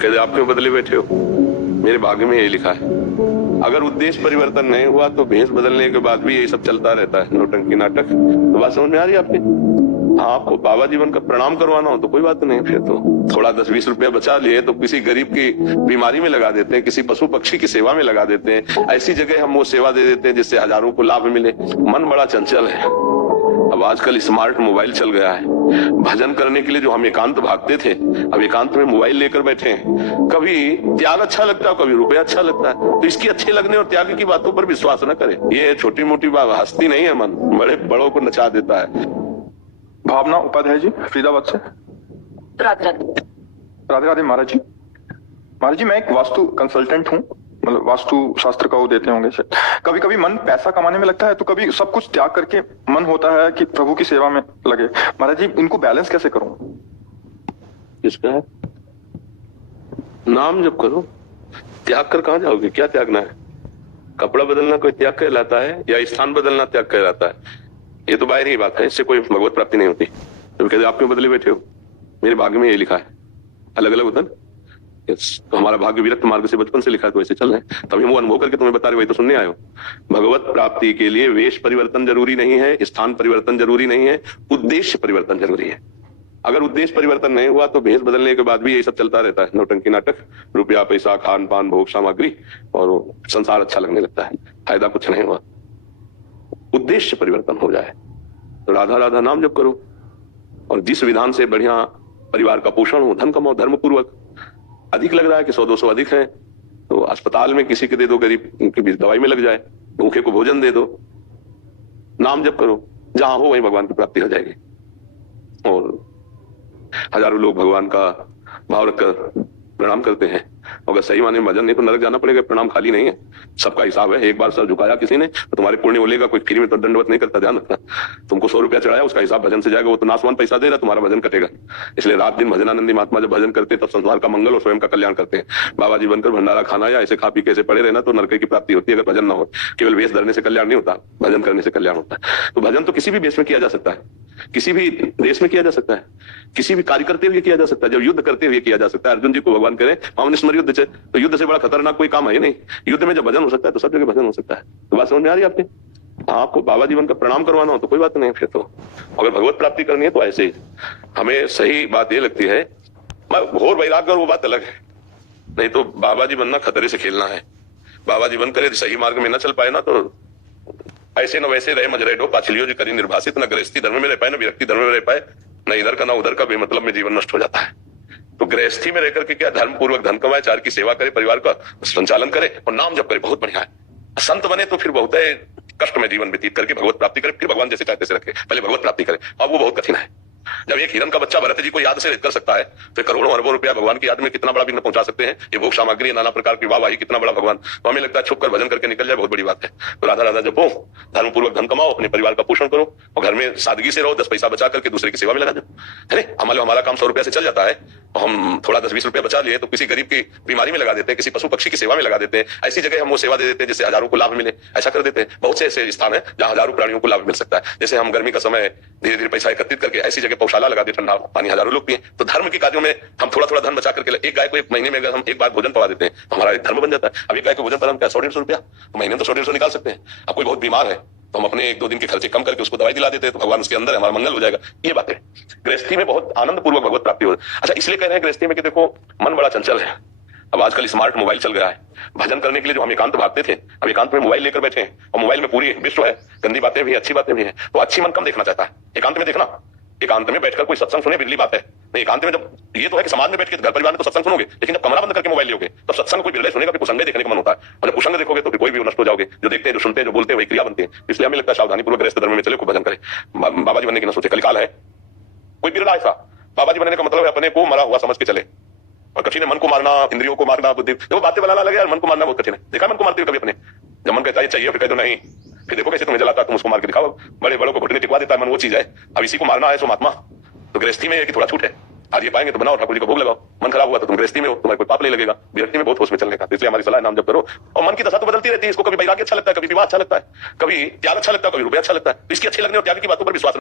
कहते आप क्यों बदले बैठे हो? मेरे भाग्य में यही लिखा है। अगर उद्देश्य परिवर्तन नहीं हुआ तो भेष बदलने के बाद भी यही सब चलता रहता है, नौटंकी नाटक। तो बात समझ में आ रही है आपकी? हाँ, आपको बाबा जीवन का प्रणाम करवाना हो तो कोई बात नहीं, फिर तो थोड़ा 10-20 रुपया बचा लिए तो किसी गरीब की बीमारी में लगा देते हैं, किसी पशु पक्षी की सेवा में लगा देते हैं। ऐसी जगह हम वो सेवा दे देते हैं जिससे हजारों को लाभ मिले। मन बड़ा चंचल है। अब आजकल स्मार्ट मोबाइल चल गया है। भजन करने के लिए जो हम एकांत भागते थे, अब एकांत में मोबाइल लेकर बैठे हैं। कभी त्याग अच्छा लगता है, कभी रुपया अच्छा लगता है। तो इसकी अच्छे लगने और त्याग की बातों पर विश्वास न करें। ये छोटी मोटी बात हस्ती नहीं है। मन बड़े बड़ों को नचा देता है। भावना उपाध्याय जी, फरीदाबाद से। राधे राधे। राधे राधे महाराज जी। महाराज जी, मैं एक वास्तु कंसल्टेंट हूँ, मतलब वास्तु शास्त्र का वो देते होंगे शायद। कभी कभी मन पैसा कमाने में लगता है तो कभी सब कुछ त्याग करके मन होता है कि प्रभु की सेवा में लगे। महाराज जी, इनको बैलेंस कैसे करूं? किसका है? नाम जप करो। त्याग कर कहां जाओगे? क्या त्यागना है? कपड़ा बदलना कोई त्याग कहलाता है या स्थान बदलना त्याग कहलाता है? ये तो बाहर ही बात है, इससे कोई भगवत प्राप्ति नहीं होती। तो कहते आप क्यों बदले बैठे हो? मेरे भाग्य में ये लिखा है। अलग अलग होता है। तो हमारा भाग्य विरक्त मार्ग से बचपन से लिखा है, तो ऐसे चल रहे हैं। तभी वो अनुभव करके तुम्हें बता रहे, वही तो सुनने आए हो। भगवत प्राप्ति के लिए वेश परिवर्तन जरूरी नहीं है, स्थान परिवर्तन जरूरी नहीं है, उद्देश्य परिवर्तन जरूरी है। अगर उद्देश्य परिवर्तन नहीं हुआ तो भेष बदलने के बाद भी यही सब चलता रहता है, नौटंकी नाटक। रुपया पैसा, खान पान, भोग सामग्री, और संसार अच्छा लगने लगता है। फायदा कुछ नहीं हुआ। उद्देश्य परिवर्तन हो जाए तो राधा राधा नाम जप करो, और जिस विधान से बढ़िया परिवार का पोषण हो, धन कमाओ धर्म पूर्वक। अधिक लग रहा है कि 100-200 अधिक है तो अस्पताल में किसी के दे दो, गरीब की दवाई में लग जाए, भूखे को भोजन दे दो। नाम जप करो, जहां हो वहीं भगवान की प्राप्ति हो जाएगी। और हजारों लोग भगवान का भाव रखकर प्रणाम करते हैं। अगर सही माने में भजन नहीं तो नरक जाना पड़ेगा। प्रणाम खाली नहीं है, सबका हिसाब है। एक बार सर झुकाया किसी ने तो तुम्हारे पुण्य बोलेगा। कोई फ्री में तो दंडवत नहीं करता, ध्यान रखना। तुमको 100 रुपया चढ़ाया, उसका हिसाब भजन से जाएगा। वो तो नासवान पैसा दे रहा, तुम्हारा भजन कटेगा। इसलिए रात दिन भजनानंदी महात्मा जब भजन करते तब संसार का मंगल और स्वयं का कल्याण करते हैं। बाबा जी बनकर भंडारा खाना या ऐसे खा पी के ऐसे पड़े रहना तो नरक की प्राप्ति होती है। अगर भजन ना हो, केवल वेश धरने से कल्याण नहीं होता, भजन करने से कल्याण होता है। तो भजन तो किसी भी वेश में किया जा सकता है, किसी भी देश में किया जा सकता है, किसी भी कार्य करते हुए किया जा सकता है, जब युद्ध करते हुए किया जा सकता है। अर्जुन जी को भगवान करें मामनिस्मर युद्ध से, तो युद्ध से बड़ा खतरनाक कोई काम है नहीं। युद्ध में जब भजन हो सकता है तो सब जगह भजन हो सकता है। तो बात समझ में आ रही है आपके? आपको बाबा जीवन का प्रणाम करवाना हो तो कोई बात नहीं, फिर तो अगर भगवत प्राप्ति करनी है तो ऐसे ही। हमें सही बात ये लगती है, घोर वैराग्य और वो बात अलग है। नहीं तो बाबा जी बनना खतरे से खेलना है। बाबा जी बन करे सही मार्ग में न चल पाए ना तो ऐसे न वैसे रहे मजरे डो पाछलियों जो करी निर्भाषित, न गृहस्थी धर्म में रह पाए, न विरक्ति धर्म में रह पाए, न इधर का न उधर का, बेमतलब में जीवन नष्ट हो जाता है। तो गृहस्थी में रहकर के क्या धर्म पूर्वक धन कमाए, चार की सेवा करे, परिवार का संचालन करे और नाम जप करे, बहुत बढ़िया है। संत बने तो फिर बहुत कष्ट में जीवन व्यतीत करके भगवत प्राप्ति करे, फिर भगवान जैसे चाहते से रखे। पहले भगवत प्राप्ति करे, अब वो बहुत कठिन है। जब एक हिरण का बच्चा भरत जी को याद से कर सकता है तो करोड़ों अरबों रुपया भगवान की याद में कितना बड़ा विघ्न पहुंचा सकते हैं। ये भोग सामग्री, नाना प्रकार की वाहवाही, कितना बड़ा भगवान। तो हमें लगता है छुप कर भजन करके निकल जाए, बहुत बड़ी बात है। तो राधा राधा जपो, धर्म पूर्वक धन कमाओ, अपने परिवार का पोषण करो और घर में सादगी से रहो। 10 पैसा बचा करके दूसरे की सेवा में लगा दो, है ना। हमारा काम 100 रुपया से चल जाता है, हम थोड़ा 10-20 रुपया बचा लिए तो किसी गरीब की बीमारी में लगा देते हैं, किसी पशु पक्षी की सेवा में लगा देते हैं। ऐसी जगह हम वो सेवा दे देते हैं जिससे हजारों को लाभ मिले, ऐसा कर देते हैं। बहुत से ऐसे स्थान है जहां हजारों प्राणियों को लाभ मिल सकता है। जैसे हम गर्मी का समय धीरे धीरे पैसा एकत्रित करके ऐसी जगह पौशाला लगा दे, ठंडा पानी हजारों लोग पिए। तो धर्म के कार्यों में हम थोड़ा थोड़ा धन बचा करके, एक गाय को एक महीने में अगर हम एक बार भोजन पवा देते हैं तो हमारा धर्म बन जाता है। अभी गाय को भोजन पर हम क्या 100-150 रुपया तो महीने में तो 100-150 निकाल सकते हैं। अब कोई बहुत बीमार है तो हम अपने 1-2 दिन के खर्चे कम करके उसको दवाई दिला देते हैं, तो भगवान उसके अंदर है, हमारा मंगल हो जाएगा। ये बात है। गृहस्थी में बहुत आनंद पूर्वक भगवत प्राप्ति हो। अच्छा, इसलिए कह रहे हैं गृहस्थी में कि देखो मन बड़ा चंचल है। अब आजकल स्मार्ट मोबाइल चल गया है। भजन करने के लिए जो हम एकांत भागते थे, अब एकांत में मोबाइल लेकर बैठे हैं और मोबाइल में पूरी विश्व है। गंदी बातें भी, अच्छी बातें भी है। तो अच्छी मन कम देखना चाहता है, एकांत में देखना। एकांत में बैठकर कोई सत्संग सुने, बिरली बात है। नहीं, एकांत में जब ये तो है कि समाज में बैठ के घर परिवार में तो सत्संग सुनोगे, लेकिन जब कमरा बंद करके मोबाइल लोगे तो सत्संग कोई बिरले सुनेगा, फिर कुसंगे देखने का मन होता है। और जब कुसंग देखोगे तो फिर कोई भी नष्ट हो जाओगे। जो देखते हैं, जो सुनते हैं, जो बोलते हैं, वही क्रिया बनती है। इसलिए हमें लगता है सावधानी पूर्वक गृहस्थ धर्म में चले, खूब भजन करे, बाबा जी बनने की न सोचे। कलिकाल है, कोई बिरला ऐसा। बाबा जी बनने का मतलब है अपने को मरा हुआ समझ के चले। और कठिन है मन को मारना, इंद्रियों को मारना, बुद्धि, वो बातें बनाना लगे यार, मन को मारना बहुत कठिन है। देखा मन को मारते हुए कभी अपने? जब मन कहता है चाहिए, फिर कह दो नहीं, फिर देखो कैसे तुम्हें जलाता है, तुम उसको मार के दिखाओ। बड़े बड़ों को घुटने टिकवा देता है मन, वो चीज है। अब इसी को मारना है सो महात्मा। तो गृहस्थी में कि थोड़ा छूट है, आज ये पाएंगे तो बनाओ, ठाकुर जी को भोग लगाओ। मन खराब हुआ तो तुम गृहस्थी में हो, तुम्हारे कोई पाप नहीं लगेगा। विरक्ति में बहुत होश में चलने का। इसलिए हमारी सलाह, नाम जप करो। और मन की दशा तो बदलती रहती है। इसको कभी वैराग्य अच्छा लगता है, कभी विवाह अच्छा लगता है, कभी त्याग अच्छा लगता है, कभी रुपया अच्छा लगता है। तो इसकी अच्छे लगने और त्याग की बातों पर विश्वास